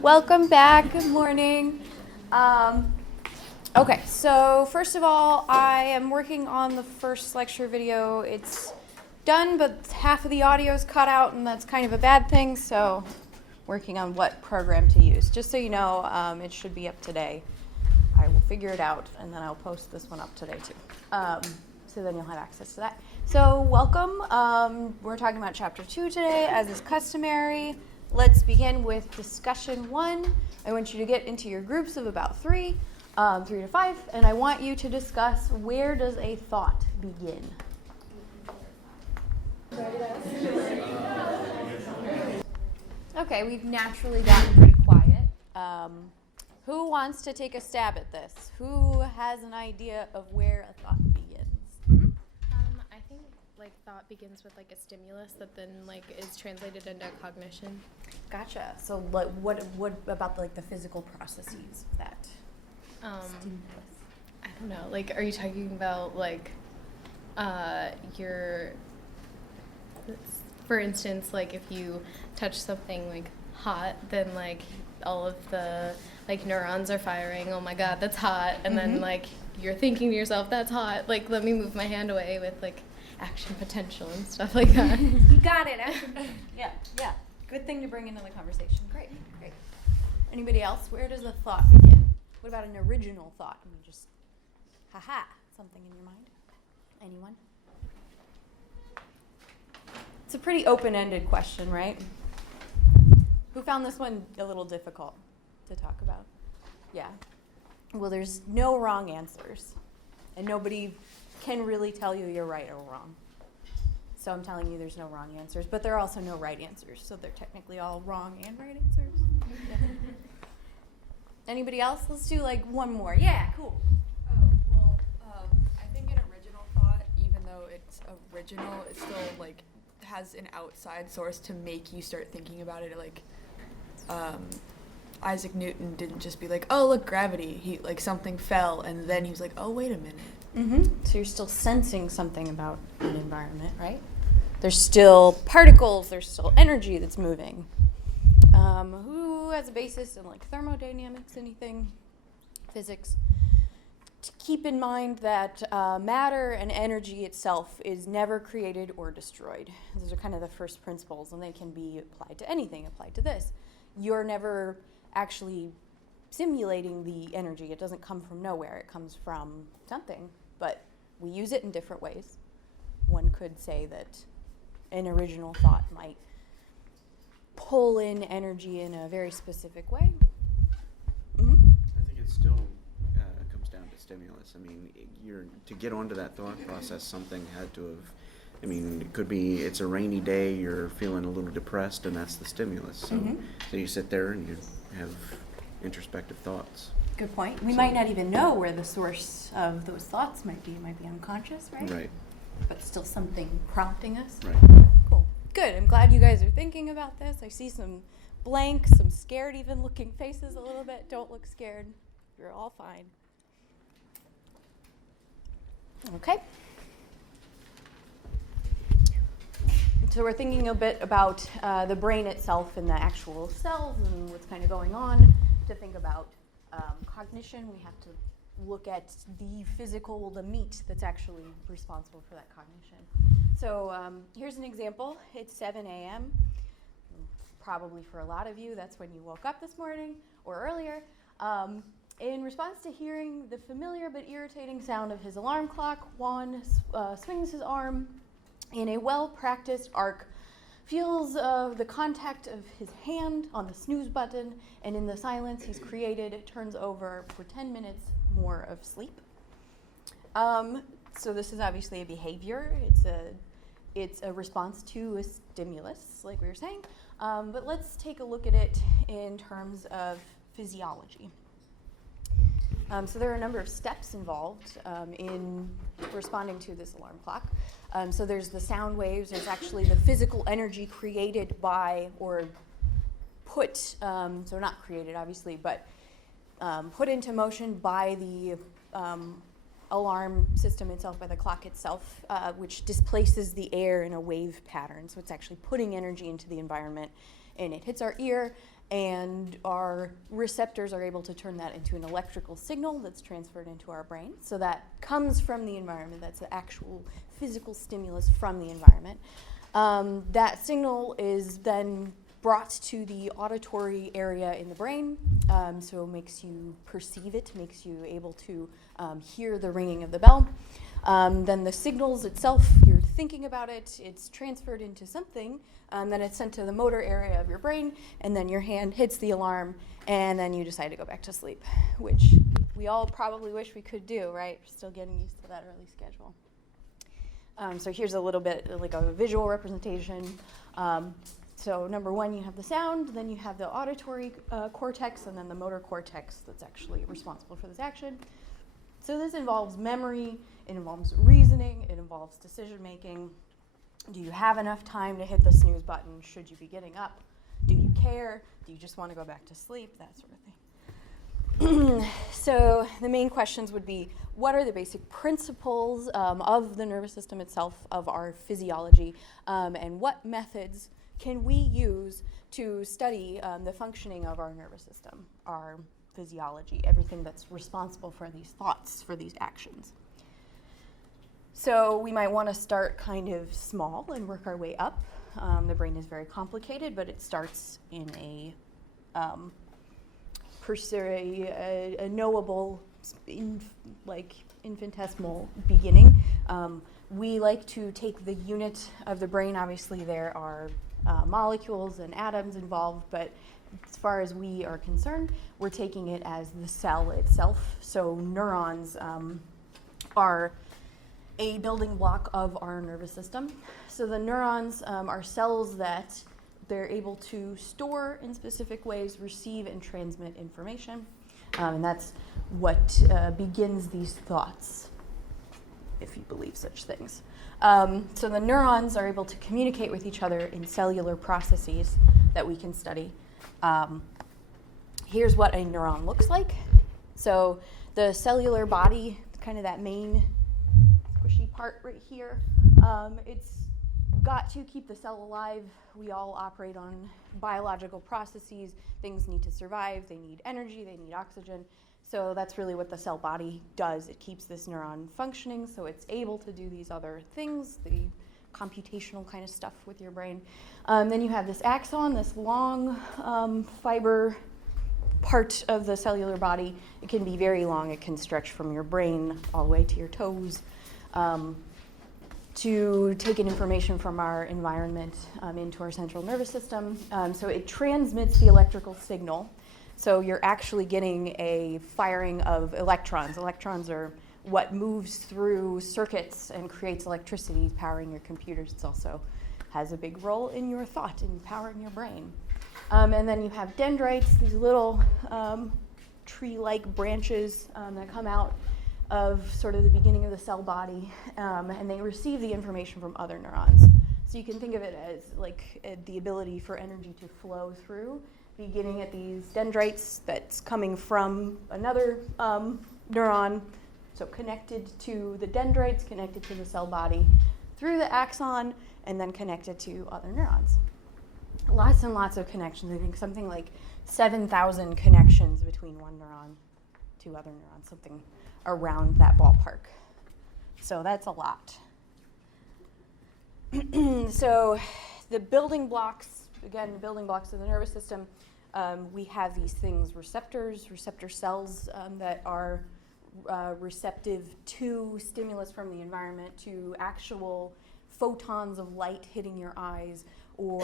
Welcome back. Good morning. Okay, so first of all, I am working on the first lecture video. It's done, but half of the audio is cut out, and that's kind of a bad thing, so working on what program to use. Just so you know, it should be up today. I will figure it out, and then I'll post this one up today, too. So then you'll have access to that. So welcome. We're talking about Chapter 2 today, as is customary. Let's begin with discussion 1. I want you to get into your groups of about 3 to 5, and I want you to discuss, where does a thought begin? Okay, we've naturally gotten pretty quiet. Who wants to take a stab at this? Who has an idea of where a thought begins? I think thought begins with a stimulus that then is translated into cognition. Gotcha. So what about the physical processes of that stimulus? I don't know. Are you talking about your, for instance, if you touch something hot, then all of the neurons are firing. Oh my God, that's hot. And then you're thinking to yourself, that's hot. Let me move my hand away with action potential and stuff like that. You got it. Yeah. Good thing to bring into the conversation. Great. Anybody else? Where does a thought begin? What about an original thought? I mean, just, something in your mind? Anyone? It's a pretty open-ended question, right? Who found this one a little difficult to talk about? Yeah. Well, there's no wrong answers, and nobody can really tell you you're right or wrong. So I'm telling you there's no wrong answers, but there are also no right answers, so they're technically all wrong and right answers. Anybody else? Let's do one more. Yeah, cool. I think an original thought, even though it's original, it still has an outside source to make you start thinking about it. Isaac Newton didn't just be oh, look, gravity. He something fell, and then he was oh, wait a minute. Mm-hmm. So you're still sensing something about an environment, right? There's still particles, there's still energy that's moving. Who has a basis in thermodynamics, anything? Physics? To keep in mind that matter and energy itself is never created or destroyed. Those are kind of the first principles, and they can be applied to anything, applied to this. You're never actually simulating the energy. It doesn't come from nowhere. It comes from something, but we use it in different ways. One could say that an original thought might pull in energy in a very specific way. Mm-hmm. I think it still comes down to stimulus. I mean, to get onto that thought process, something had to have, it could be it's a rainy day, you're feeling a little depressed, and that's the stimulus. So, so you sit there and you have introspective thoughts. Good point. We might not even know where the source of those thoughts might be. It might be unconscious, right? Right. But still something prompting us. Right. Cool. Good. I'm glad you guys are thinking about this. I see some blank, some scared even looking faces a little bit. Don't look scared. You're all fine. Okay. So we're thinking a bit about the brain itself and the actual cells and what's kind of going on. To think about cognition, we have to look at the physical, the meat that's actually responsible for that cognition. So here's an example. It's 7 a.m. Probably for a lot of you, that's when you woke up this morning or earlier. In response to hearing the familiar but irritating sound of his alarm clock, Juan swings his arm in a well-practiced arc, feels the contact of his hand on the snooze button, and in the silence he's created, it turns over for 10 minutes more of sleep. So this is obviously a behavior. It's a response to a stimulus, like we were saying. But let's take a look at it in terms of physiology. So there are a number of steps involved in responding to this alarm clock. So there's the sound waves. There's actually the physical energy created by, or put, so not created obviously, but put into motion by the alarm system itself, by the clock itself, which displaces the air in a wave pattern. So it's actually putting energy into the environment, and it hits our ear, and our receptors are able to turn that into an electrical signal that's transferred into our brain. So that comes from the environment. That's the actual physical stimulus from the environment. That signal is then brought to the auditory area in the brain, so it makes you perceive it, makes you able to hear the ringing of the bell. Then the signals itself, you're thinking about it, it's transferred into something, then it's sent to the motor area of your brain, and then your hand hits the alarm, and then you decide to go back to sleep, which we all probably wish we could do, right? We're still getting used to that early schedule. So here's a little bit like a visual representation. So number one, you have the sound, then you have the auditory cortex, and then the motor cortex that's actually responsible for this action. So this involves memory, it involves reasoning, it involves decision making. Do you have enough time to hit the snooze button? Should you be getting up? Do you care? Do you just want to go back to sleep? That sort of thing. So the main questions would be, what are the basic principles of the nervous system itself, of our physiology, and what methods can we use to study the functioning of our nervous system, our physiology, everything that's responsible for these thoughts, for these actions. So we might want to start kind of small and work our way up. The brain is very complicated, but it starts in a knowable, infinitesimal beginning. We like to take the unit of the brain. Obviously, there are molecules and atoms involved, but as far as we are concerned, we're taking it as the cell itself. So neurons are a building block of our nervous system. So the neurons are cells that they're able to store in specific ways, receive and transmit information. And that's what begins these thoughts, if you believe such things. So the neurons are able to communicate with each other in cellular processes that we can study. Here's what a neuron looks like. So the cellular body, kind of that main squishy part right here, it's got to keep the cell alive. We all operate on biological processes. Things need to survive. They need energy. They need oxygen. So that's really what the cell body does. It keeps this neuron functioning so it's able to do these other things, the computational kind of stuff with your brain. Then you have this axon, this long fiber part of the cellular body. It can be very long. It can stretch from your brain all the way to your toes to take in information from our environment into our central nervous system. So it transmits the electrical signal. So you're actually getting a firing of electrons. Electrons are what moves through circuits and creates electricity, powering your computers. It also has a big role in your thought, in powering your brain. And then you have dendrites, these little tree-like branches that come out of sort of the beginning of the cell body, and they receive the information from other neurons. So you can think of it as like the ability for energy to flow through, beginning at these dendrites that's coming from another neuron, so connected to the dendrites, connected to the cell body, through the axon, and then connected to other neurons. Lots and lots of connections. I think something like 7,000 connections between one neuron to other neurons, something around that ballpark. So that's a lot. So the building blocks, again, the building blocks of the nervous system, we have these things, receptor cells that are receptive to stimulus from the environment, to actual photons of light hitting your eyes, or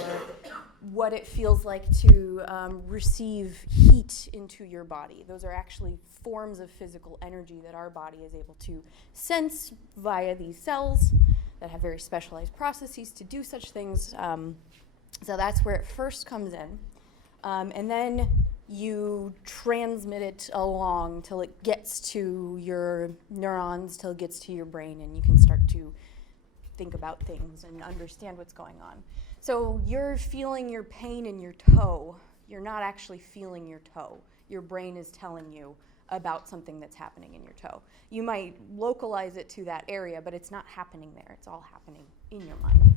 what it feels like to receive heat into your body. Those are actually forms of physical energy that our body is able to sense via these cells that have very specialized processes to do such things. So that's where it first comes in. And then you transmit it along till it gets to your neurons, till it gets to your brain, and you can start to think about things and understand what's going on. So you're feeling your pain in your toe. You're not actually feeling your toe. Your brain is telling you about something that's happening in your toe. You might localize it to that area, but it's not happening there. It's all happening in your mind,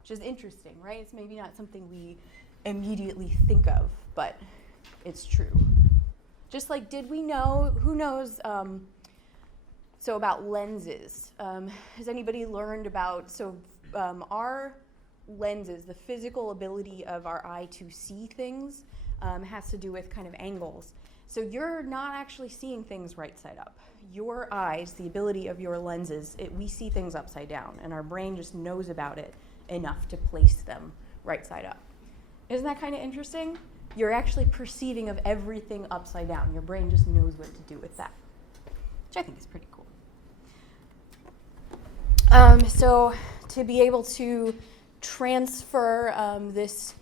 which is interesting, right? It's maybe not something we immediately think of, but it's true. Just like, did we know, who knows, so about lenses. Has anybody learned about, our lenses, the physical ability of our eye to see things has to do with kind of angles. So you're not actually seeing things right side up. Your eyes, the ability of your lenses, we see things upside down, and our brain just knows about it enough to place them right side up. Isn't that kind of interesting? You're actually perceiving of everything upside down. Your brain just knows what to do with that, which I think is pretty cool. So to be able to transfer this,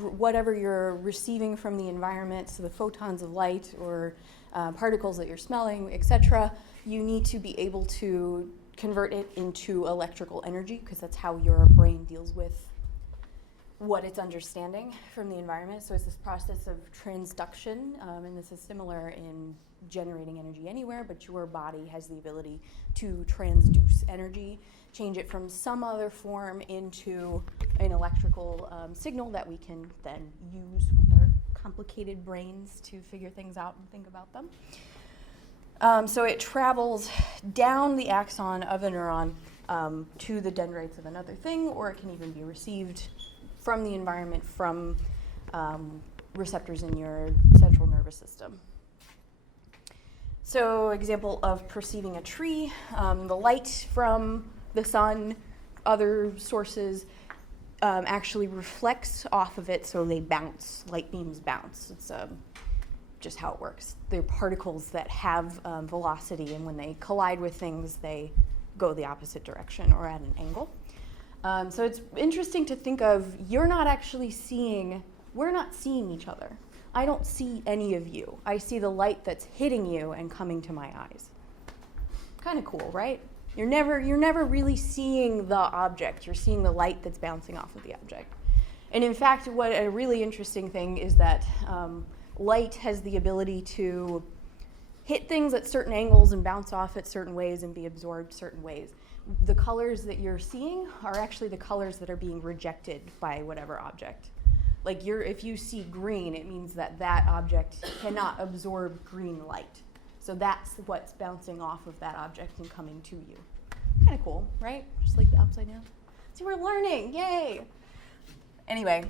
whatever you're receiving from the environment, so the photons of light or particles that you're smelling, etc., you need to be able to convert it into electrical energy, because that's how your brain deals with what it's understanding from the environment. So it's this process of transduction, and this is similar in generating energy anywhere, but your body has the ability to transduce energy, change it from some other form into an electrical signal that we can then use with our complicated brains to figure things out and think about them. So it travels down the axon of a neuron to the dendrites of another thing, or it can even be received from the environment, from receptors in your central nervous system. So example of perceiving a tree, the light from the sun, other sources, actually reflects off of it, so they bounce, light beams bounce. It's just how it works. They're particles that have velocity, and when they collide with things, they go the opposite direction or at an angle. So it's interesting to think of, we're not seeing each other. I don't see any of you. I see the light that's hitting you and coming to my eyes. Kind of cool, right? You're never really seeing the object. You're seeing the light that's bouncing off of the object. And in fact, what a really interesting thing is that light has the ability to hit things at certain angles and bounce off at certain ways and be absorbed certain ways. The colors that you're seeing are actually the colors that are being rejected by whatever object. Like if you see green, it means that that object cannot absorb green light. So that's what's bouncing off of that object and coming to you. Kind of cool, right? Just like the upside down. See, we're learning, yay! Anyway,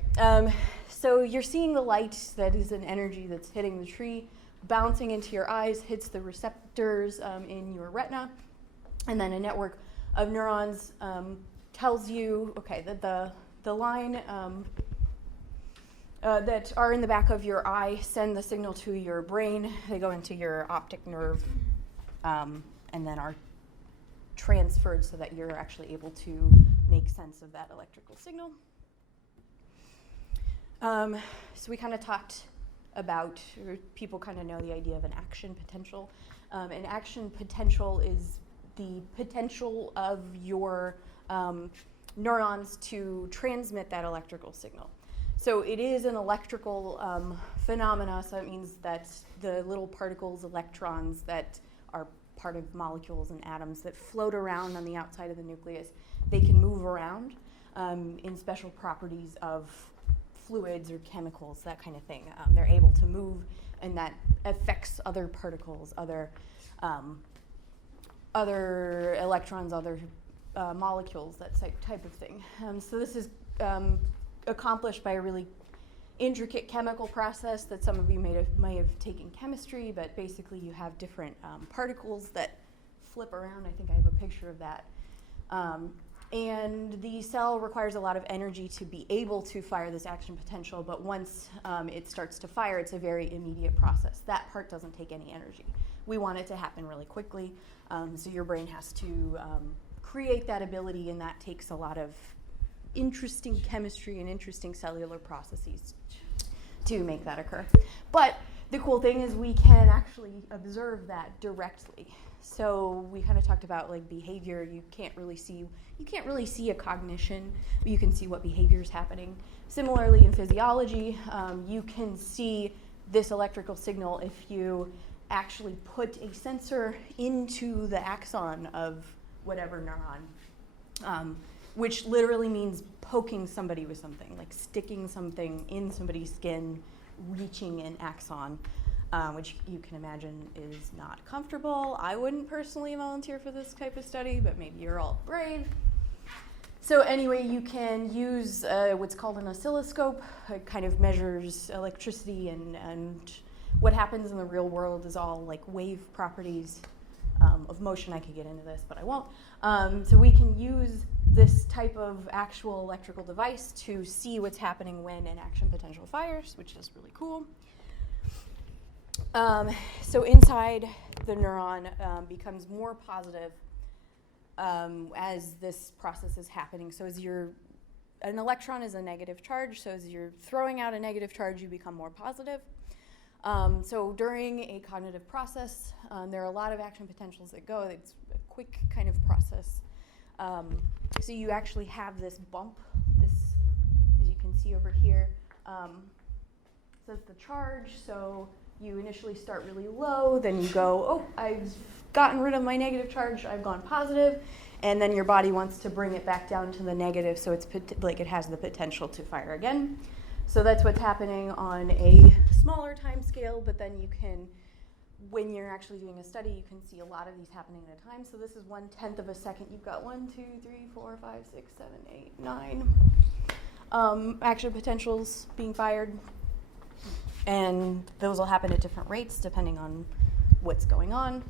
so you're seeing the light that is an energy that's hitting the tree, bouncing into your eyes, hits the receptors in your retina, and then a network of neurons tells you, okay, that the line that are in the back of your eye send the signal to your brain. They go into your optic nerve and then are transferred so that you're actually able to make sense of that electrical signal. So we kind of talked about, or people kind of know the idea of an action potential. An action potential is the potential of your neurons to transmit that electrical signal. So it is an electrical phenomena, so it means that the little particles, electrons that are part of molecules and atoms that float around on the outside of the nucleus, they can move around in special properties of fluids or chemicals, that kind of thing. They're able to move, and that affects other particles, other electrons, other molecules, that type of thing. So this is accomplished by a really intricate chemical process that some of you may have taken chemistry, but basically you have different particles that flip around. I think I have a picture of that. And the cell requires a lot of energy to be able to fire this action potential, but once it starts to fire, it's a very immediate process. That part doesn't take any energy. We want it to happen really quickly, so your brain has to create that ability, and that takes a lot of interesting chemistry and interesting cellular processes to make that occur. But the cool thing is we can actually observe that directly. So we kind of talked about like behavior. You can't really see a cognition, but you can see what behavior is happening. Similarly, in physiology, you can see this electrical signal if you actually put a sensor into the axon of whatever neuron. which literally means poking somebody with something, like sticking something in somebody's skin, reaching an axon, which you can imagine is not comfortable. I wouldn't personally volunteer for this type of study, but maybe you're all brave. So anyway, you can use what's called an oscilloscope. It kind of measures electricity, and what happens in the real world is all like wave properties of motion. I could get into this, but I won't. So we can use this type of actual electrical device to see what's happening when an action potential fires, which is really cool. So inside the neuron becomes more positive as this process is happening. So as an electron is a negative charge, so as you're throwing out a negative charge, you become more positive. So during a cognitive process, there are a lot of action potentials that go. It's a quick kind of process. So you actually have this bump, this, as you can see over here, says the charge. So you initially start really low, then you go, oh, I've gotten rid of my negative charge, I've gone positive, and then your body wants to bring it back down to the negative, so it's like it has the potential to fire again. So that's what's happening on a smaller time scale, but then you can, when you're actually doing a study, you can see a lot of these happening at a time. So this is 1/10 of a second. You've got 1, 2, 3, 4, 5, 6, 7, 8, 9 action potentials being fired. And those will happen at different rates depending on what's going on.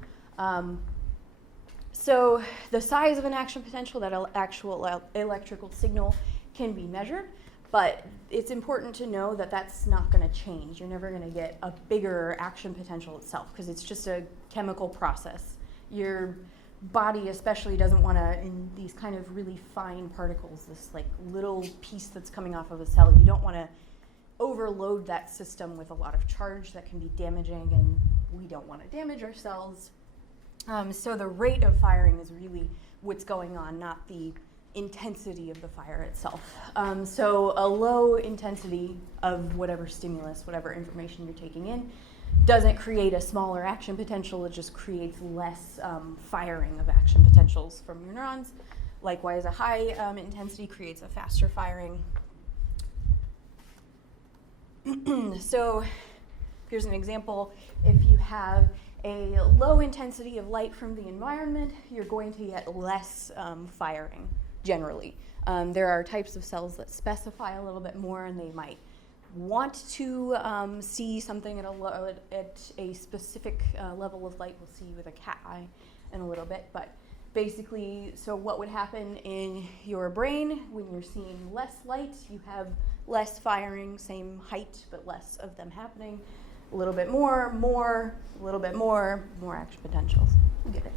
So the size of an action potential, that actual electrical signal, can be measured, but it's important to know that that's not going to change. You're never going to get a bigger action potential itself because it's just a chemical process. Your body especially doesn't want to, in these kind of really fine particles, this like little piece that's coming off of a cell, you don't want to overload that system with a lot of charge that can be damaging, and we don't want to damage our cells. So the rate of firing is really what's going on, not the intensity of the fire itself. So a low intensity of whatever stimulus, whatever information you're taking in, doesn't create a smaller action potential, it just creates less firing of action potentials from your neurons. Likewise, a high intensity creates a faster firing. So here's an example. If you have a low intensity of light from the environment, you're going to get less firing generally. There are types of cells that specify a little bit more, and they might want to see something at a specific level of light. We'll see with a cat eye in a little bit, but basically, so what would happen in your brain when you're seeing less light? You have less firing, same height, but less of them happening. A little bit more, a little bit more action potentials. You get it.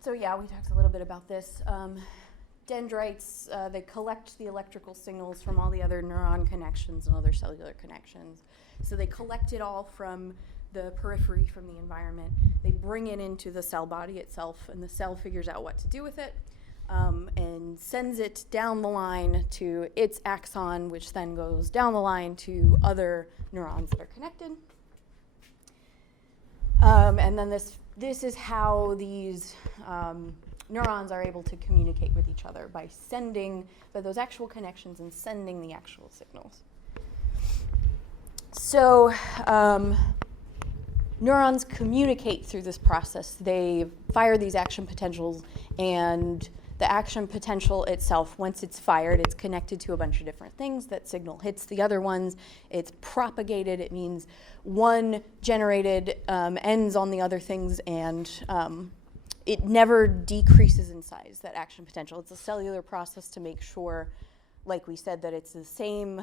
So yeah, we talked a little bit about this. Dendrites, they collect the electrical signals from all the other neuron connections and other cellular connections. So they collect it all from the periphery, from the environment. They bring it into the cell body itself, and the cell figures out what to do with it, and sends it down the line to its axon, which then goes down the line to other neurons that are connected. And then this is how these neurons are able to communicate with each other, by sending those actual connections and sending the actual signals. So neurons communicate through this process. They fire these action potentials, and the action potential itself, once it's fired, it's connected to a bunch of different things. That signal hits the other ones. It's propagated. It means one generated ends on the other things, and it never decreases in size, that action potential. It's a cellular process to make sure, like we said, that it's the same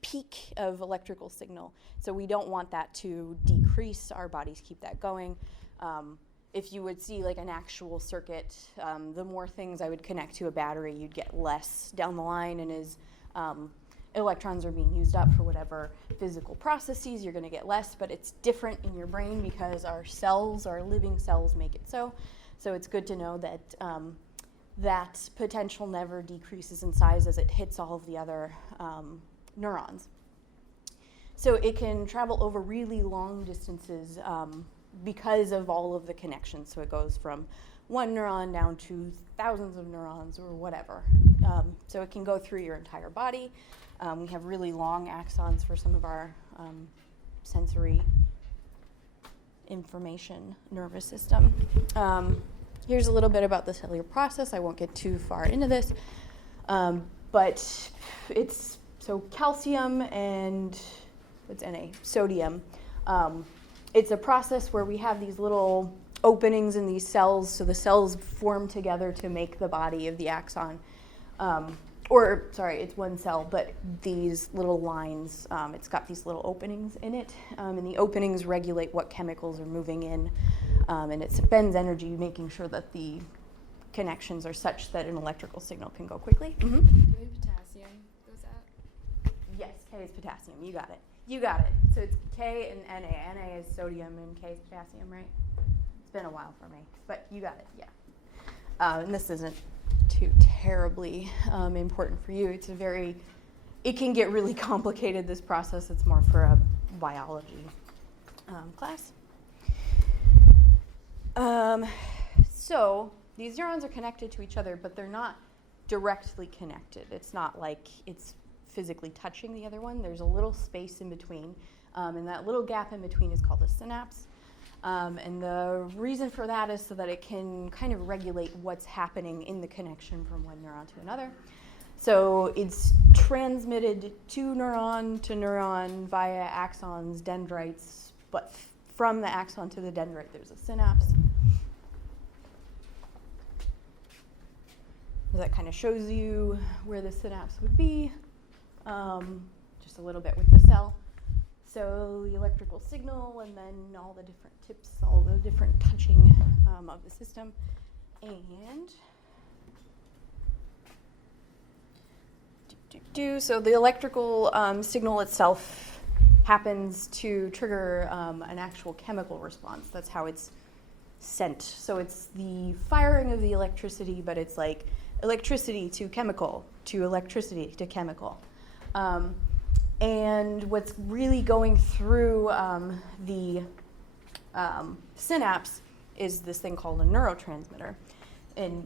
peak of electrical signal. So we don't want that to decrease. Our bodies keep that going. If you would see like an actual circuit, the more things I would connect to a battery, you'd get less down the line, and as electrons are being used up for whatever physical processes, you're going to get less, but it's different in your brain because our cells, our living cells, make it so. So it's good to know that that potential never decreases in size as it hits all of the other neurons. So it can travel over really long distances because of all of the connections. So it goes from one neuron down to thousands of neurons or whatever. So it can go through your entire body. We have really long axons for some of our sensory information nervous system. Here's a little bit about the cellular process. I won't get too far into this, but it's so calcium and what's Na? Sodium. It's a process where we have these little openings in these cells, so the cells form together to make the body of the axon. It's one cell, but these little lines, it's got these little openings in it, and the openings regulate what chemicals are moving in, and it spends energy making sure that the connections are such that an electrical signal can go quickly. Do we have potassium goes out? Yes, K is potassium. You got it. You got it. So it's K and Na. Na is sodium and K is potassium, right? It's been a while for me, but you got it. Yeah. And this isn't too terribly important for you. It can get really complicated, this process. It's more for a biology class. So these neurons are connected to each other, but they're not directly connected. It's not like it's physically touching the other one. There's a little space in between, and that little gap in between is called a synapse. And the reason for that is so that it can kind of regulate what's happening in the connection from one neuron to another. So it's transmitted to neuron via axons, dendrites, but from the axon to the dendrite, there's a synapse. That kind of shows you where the synapse would be, just a little bit with the cell. So the electrical signal, and then all the different tips, all the different touching of the system. And so the electrical signal itself happens to trigger an actual chemical response. That's how it's sent. So it's the firing of the electricity, but it's like electricity to chemical, to electricity to chemical. And what's really going through the synapse is this thing called a neurotransmitter,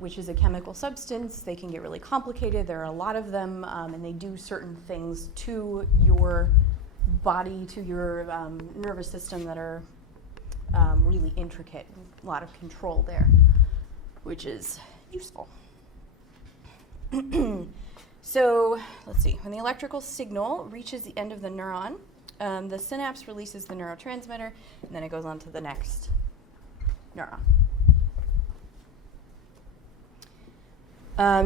which is a chemical substance. They can get really complicated. There are a lot of them, and they do certain things to your body, to your nervous system that are really intricate. A lot of control there, which is useful. So let's see, when the electrical signal reaches the end of the neuron, the synapse releases the neurotransmitter, and then it goes on to the next neuron.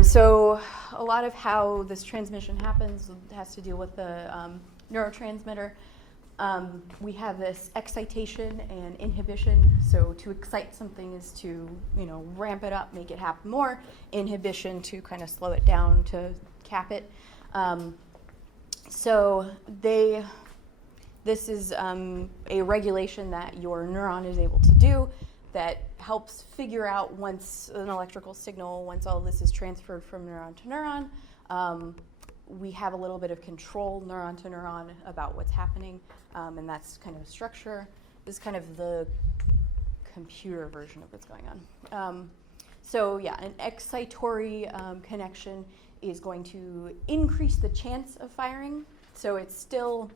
So a lot of how this transmission happens has to deal with the neurotransmitter. We have this excitation and inhibition. So to excite something is to, ramp it up, make it happen more. Inhibition to kind of slow it down, to cap it. This is a regulation that your neuron is able to do that helps figure out once an electrical signal, once all this is transferred from neuron to neuron, we have a little bit of control neuron to neuron about what's happening, and that's kind of a structure. This is kind of the computer version of what's going on. An excitatory connection is going to increase the chance of firing. So it's still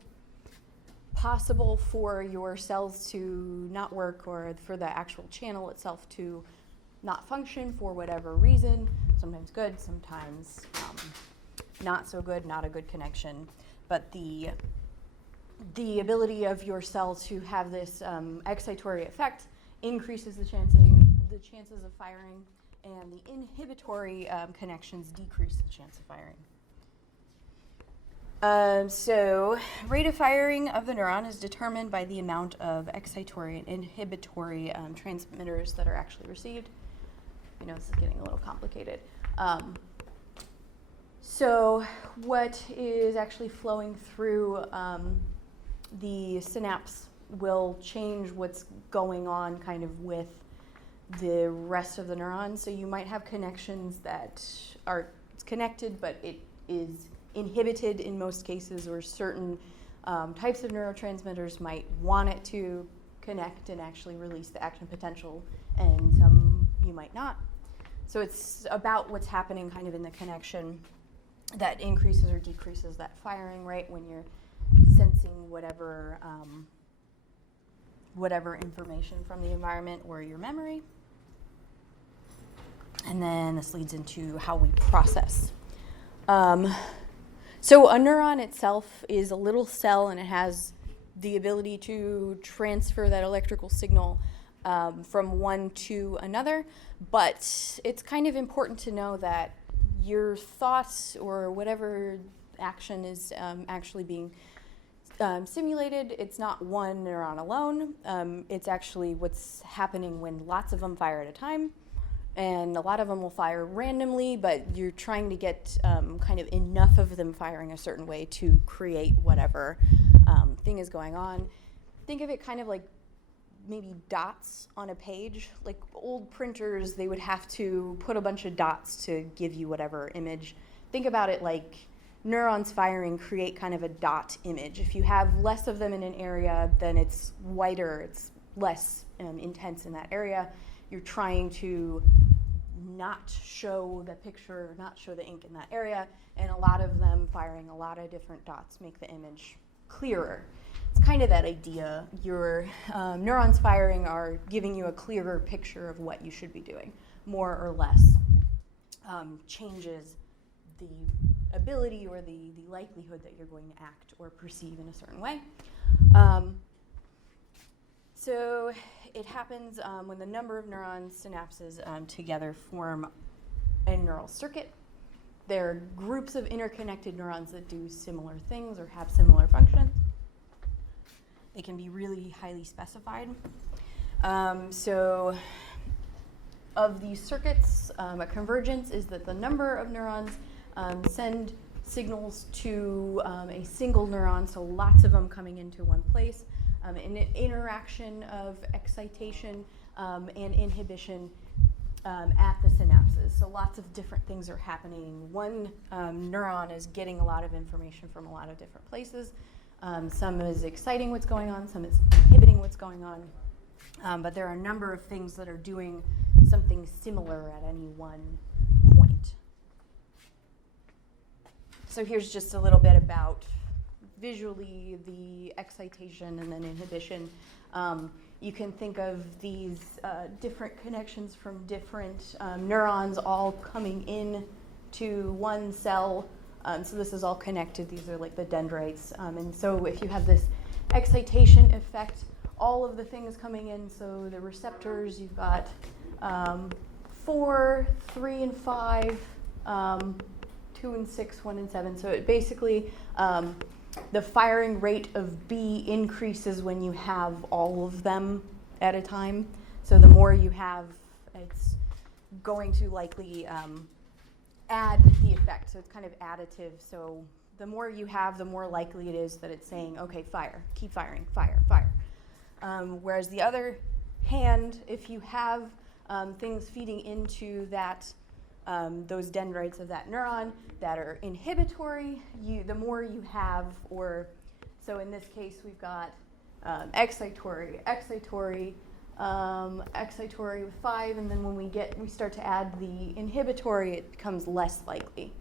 possible for your cells to not work, or for the actual channel itself to not function for whatever reason. Sometimes good, sometimes not so good, not a good connection. But the ability of your cell to have this excitatory effect increases the chances of firing, and the inhibitory connections decrease the chance of firing. So rate of firing of the neuron is determined by the amount of excitatory and inhibitory transmitters that are actually received. This is getting a little complicated. So what is actually flowing through the synapse will change what's going on kind of with the rest of the neurons. So you might have connections that are connected, but it is inhibited in most cases, or certain types of neurotransmitters might want it to connect and actually release the action potential, and some you might not. So it's about what's happening kind of in the connection that increases or decreases that firing, right, when you're sensing whatever information from the environment or your memory. And then this leads into how we process. So a neuron itself is a little cell, and it has the ability to transfer that electrical signal from one to another. But it's kind of important to know that your thoughts or whatever action is actually being simulated, it's not one neuron alone. It's actually what's happening when lots of them fire at a time. And a lot of them will fire randomly, but you're trying to get kind of enough of them firing a certain way to create whatever thing is going on. Think of it kind of like maybe dots on a page. Like old printers, they would have to put a bunch of dots to give you whatever image. Think about it like neurons firing create kind of a dot image. If you have less of them in an area, then it's whiter, it's less intense in that area. You're trying to not show the picture, not show the ink in that area, and a lot of them firing a lot of different dots make the image clearer. It's kind of that idea. Your neurons firing are giving you a clearer picture of what you should be doing. More or less changes the ability or the likelihood that you're going to act or perceive in a certain way. So it happens when the number of neurons synapses together form a neural circuit. They're groups of interconnected neurons that do similar things or have similar functions. They can be really highly specified. So of these circuits, a convergence is that the number of neurons send signals to a single neuron, so lots of them coming into one place. An interaction of excitation and inhibition at the synapses. So lots of different things are happening. One neuron is getting a lot of information from a lot of different places. Some is exciting what's going on, some is inhibiting what's going on. But there are a number of things that are doing something similar at any one point. So here's just a little bit about visually the excitation and then inhibition. You can think of these different connections from different neurons all coming in to one cell. So this is all connected. These are like the dendrites. And so if you have this excitation effect, all of the things coming in, so the receptors, you've got 4, 3, and 5, 2 and 6, 1 and 7. So it basically, the firing rate of B increases when you have all of them at a time. So the more you have, it's going to likely add the effect. So it's kind of additive. So the more you have, the more likely it is that it's saying, okay, fire, keep firing, fire, fire. Whereas the other hand, if you have things feeding into that, those dendrites of that neuron that are inhibitory, the more you have, or so in this case we've got excitatory with 5, and then when we start to add the inhibitory, it becomes less likely.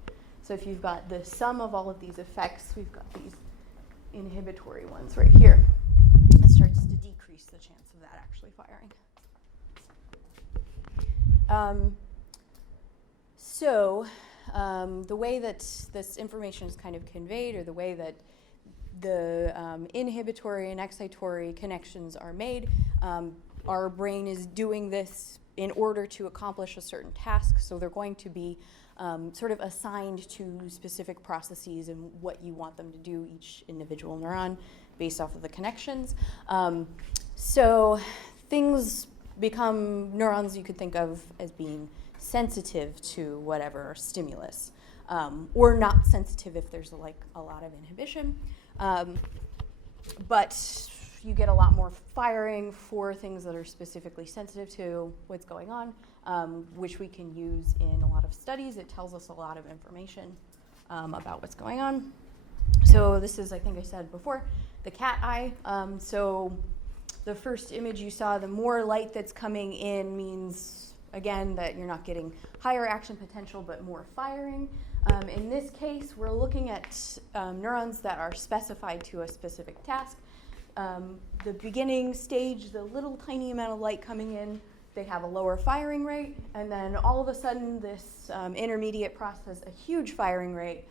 So if you've got the sum of all of these effects, we've got these inhibitory ones right here. It starts to decrease the chance of that actually firing. So the way that this information is kind of conveyed, or the way that the inhibitory and excitatory connections are made, our brain is doing this in order to accomplish a certain task. So they're going to be sort of assigned to specific processes and what you want them to do, each individual neuron, based off of the connections. So things become neurons you could think of as being sensitive to whatever stimulus, or not sensitive if there's like a lot of inhibition. But you get a lot more firing for things that are specifically sensitive to what's going on, which we can use in a lot of studies. It tells us a lot of information about what's going on. So this is, I think I said before, the cat eye. So the first image you saw, the more light that's coming in means, again, that you're not getting higher action potential, but more firing. In this case, we're looking at neurons that are specified to a specific task. The beginning stage, the little tiny amount of light coming in, they have a lower firing rate, and then all of a sudden this intermediate process a huge firing rate,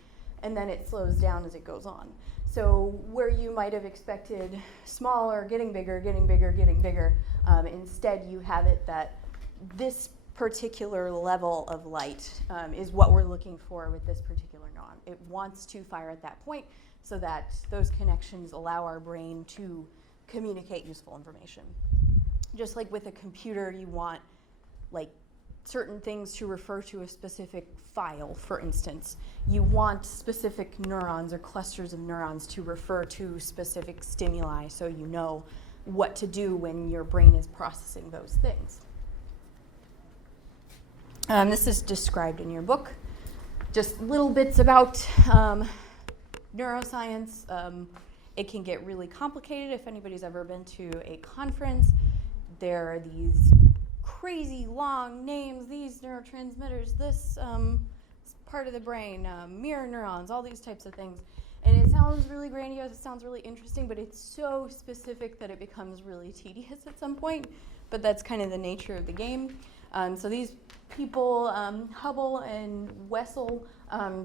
and then it slows down as it goes on. So where you might have expected smaller, getting bigger, getting bigger, getting bigger, instead you have it that this particular level of light is what we're looking for with this particular neuron. It wants to fire at that point so that those connections allow our brain to communicate useful information. Just like with a computer, you want like certain things to refer to a specific file, for instance. You want specific neurons or clusters of neurons to refer to specific stimuli so you know what to do when your brain is processing those things. This is described in your book. Just little bits about neuroscience. It can get really complicated if anybody's ever been to a conference. There are these crazy long names, these neurotransmitters, this part of the brain, mirror neurons, all these types of things. And it sounds really grandiose, it sounds really interesting, but it's so specific that it becomes really tedious at some point. But that's kind of the nature of the game. So these people, Hubble and Wessel,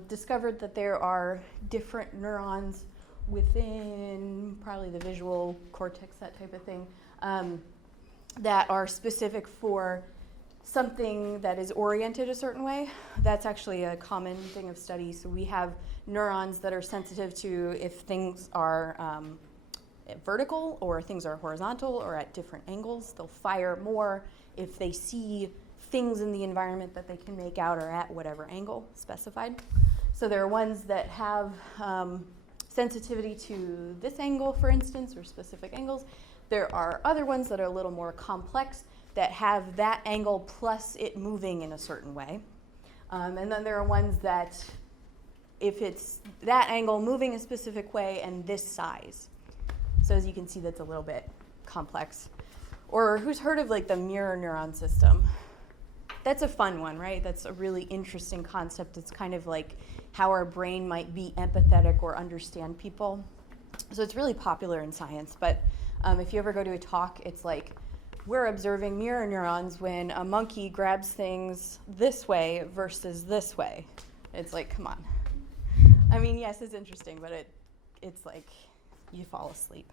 discovered that there are different neurons within probably the visual cortex, that type of thing, that are specific for something that is oriented a certain way. That's actually a common thing of study. So we have neurons that are sensitive to if things are vertical or things are horizontal or at different angles. They'll fire more if they see things in the environment that they can make out or at whatever angle specified. So there are ones that have sensitivity to this angle, for instance, or specific angles. There are other ones that are a little more complex that have that angle plus it moving in a certain way. And then there are ones that if it's that angle moving a specific way and this size. So as you can see, that's a little bit complex. Or who's heard of like the mirror neuron system? That's a fun one, right? That's a really interesting concept. It's kind of like how our brain might be empathetic or understand people. So it's really popular in science, but if you ever go to a talk, it's like we're observing mirror neurons when a monkey grabs things this way versus this way. It's like, come on. I mean, yes, it's interesting, but it's like you fall asleep.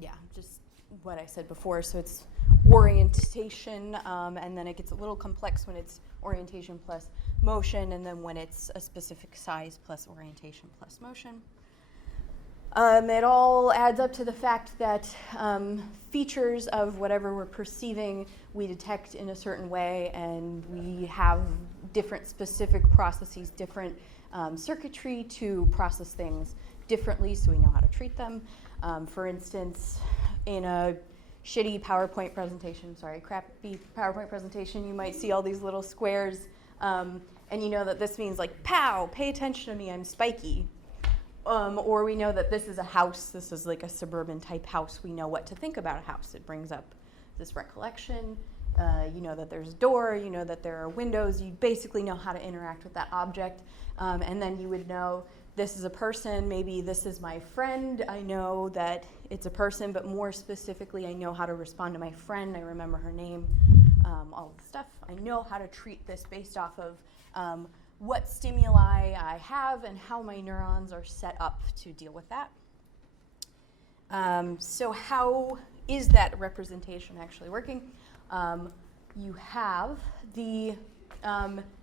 Yeah, just what I said before. So it's orientation, and then it gets a little complex when it's orientation plus motion, and then when it's a specific size plus orientation plus motion. It all adds up to the fact that features of whatever we're perceiving we detect in a certain way, and we have different specific processes, different circuitry to process things differently so we know how to treat them. For instance, in a shitty PowerPoint presentation, crappy PowerPoint presentation, you might see all these little squares, and you know that this means like, pow, pay attention to me, I'm spiky. Or we know that this is a house, this is like a suburban type house, we know what to think about a house. It brings up this recollection, you know that there's a door, you know that there are windows, you basically know how to interact with that object, and then you would know this is a person, maybe this is my friend, I know that it's a person, but more specifically I know how to respond to my friend, I remember her name, all the stuff. I know how to treat this based off of what stimuli I have and how my neurons are set up to deal with that. So how is that representation actually working? You have the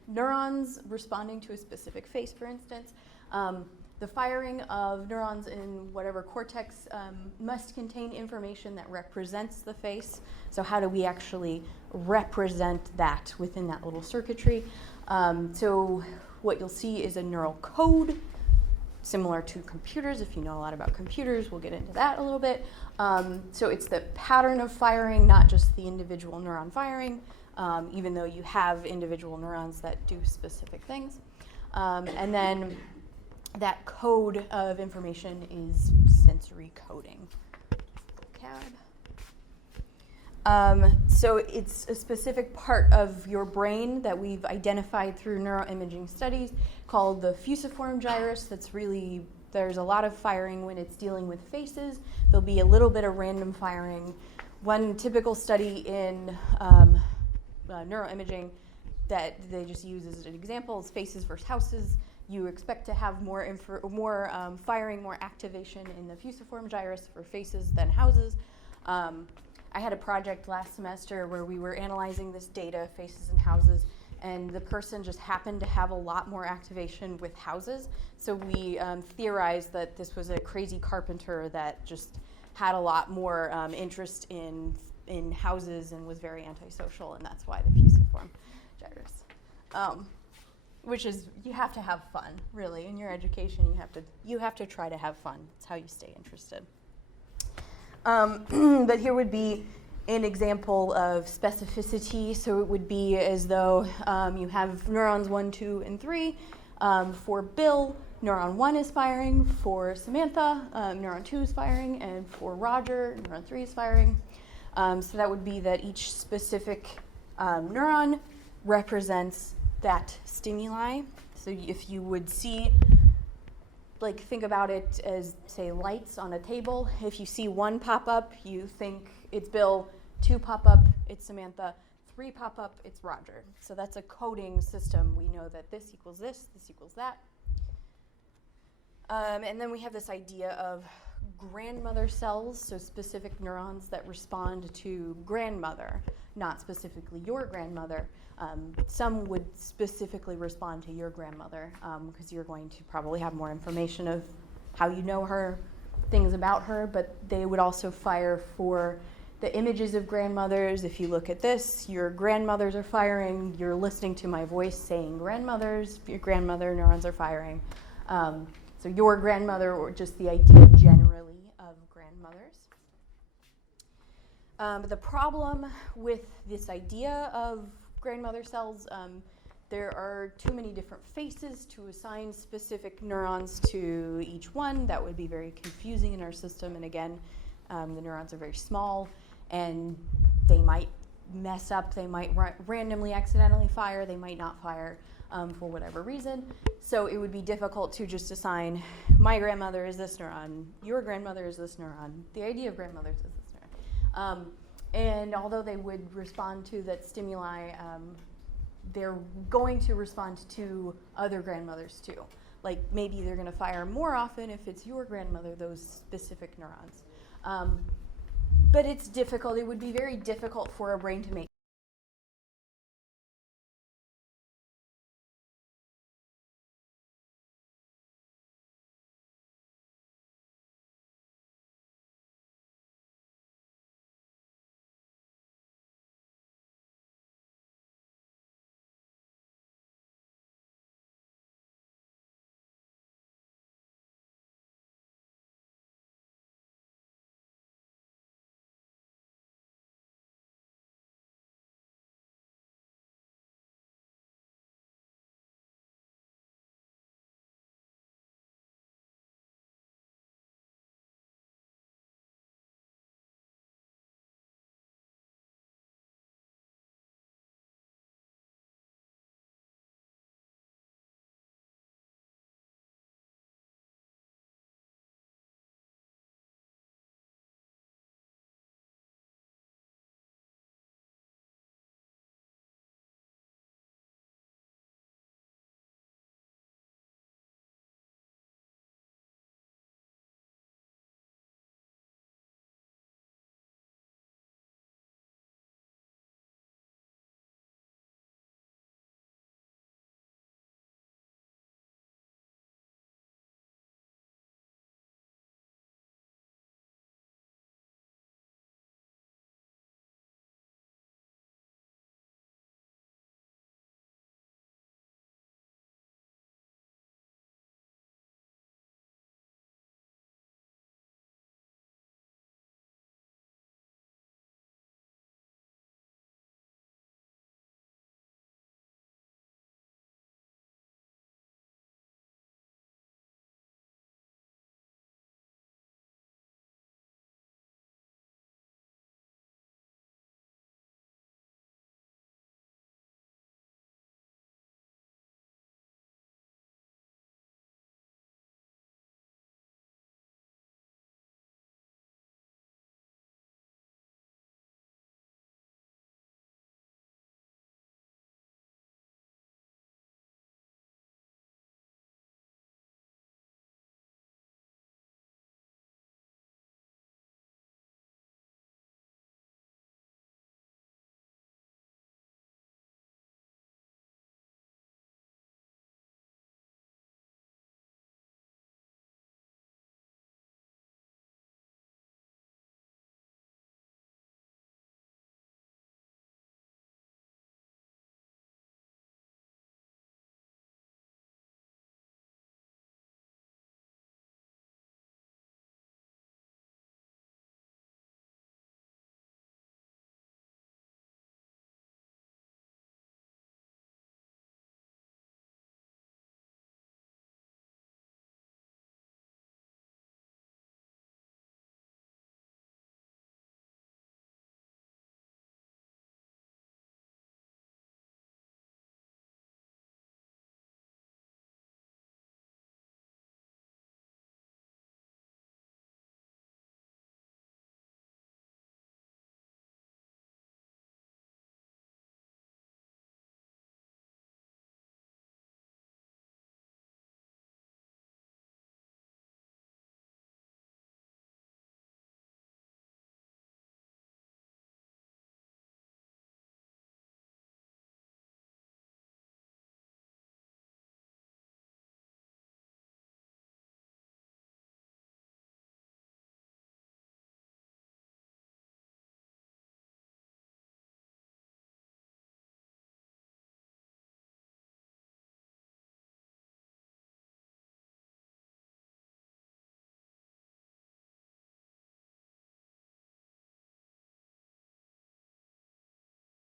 neurons responding to a specific face, for instance. The firing of neurons in whatever cortex must contain information that represents the face. So how do we actually represent that within that little circuitry? So what you'll see is a neural code, similar to computers. If you know a lot about computers, we'll get into that a little bit. So it's the pattern of firing, not just the individual neuron firing, even though you have individual neurons that do specific things. And then that code of information is sensory coding, tab. So it's a specific part of your brain that we've identified through neuroimaging studies called the fusiform gyrus. There's a lot of firing when it's dealing with faces. There'll be a little bit of random firing. One typical study in neuroimaging that they just use as an example is faces versus houses. You expect to have more firing, more activation in the fusiform gyrus for faces than houses. I had a project last semester where we were analyzing this data, faces and houses, and the person just happened to have a lot more activation with houses. So we theorized that this was a crazy carpenter that just had a lot more interest in houses and was very antisocial, and that's why the fusiform gyrus. Which is, you have to have fun, really. In your education, you have to try to have fun. It's how you stay interested. But here would be an example of specificity. So it would be as though you have neurons 1, 2, and 3. For Bill, neuron 1 is firing. For Samantha, neuron 2 is firing. And for Roger, neuron 3 is firing. So that would be that each specific neuron represents that stimuli. So if you would see, think about it as, say, lights on a table. If you see 1 pop up, you think it's Bill. 2 pop up, it's Samantha. 3 pop up, it's Roger. So that's a coding system. We know that this equals this equals that. And then we have this idea of grandmother cells, so specific neurons that respond to grandmother, not specifically your grandmother. Some would specifically respond to your grandmother because you're going to probably have more information of how you know her, things about her, but they would also fire for the images of grandmothers. If you look at this, your grandmothers are firing. You're listening to my voice saying grandmothers. Your grandmother neurons are firing. So your grandmother, or just the idea generally of grandmothers. The problem with this idea of grandmother cells, there are too many different faces to assign specific neurons to each one. That would be very confusing in our system. And again, the neurons are very small, and they might mess up. They might randomly, accidentally fire. They might not fire for whatever reason. So it would be difficult to just assign, my grandmother is this neuron, your grandmother is this neuron, the idea of grandmothers is this neuron. And although they would respond to that stimuli, they're going to respond to other grandmothers too. Like maybe they're going to fire more often if it's your grandmother, those specific neurons. But it's difficult. It would be very difficult for a brain to make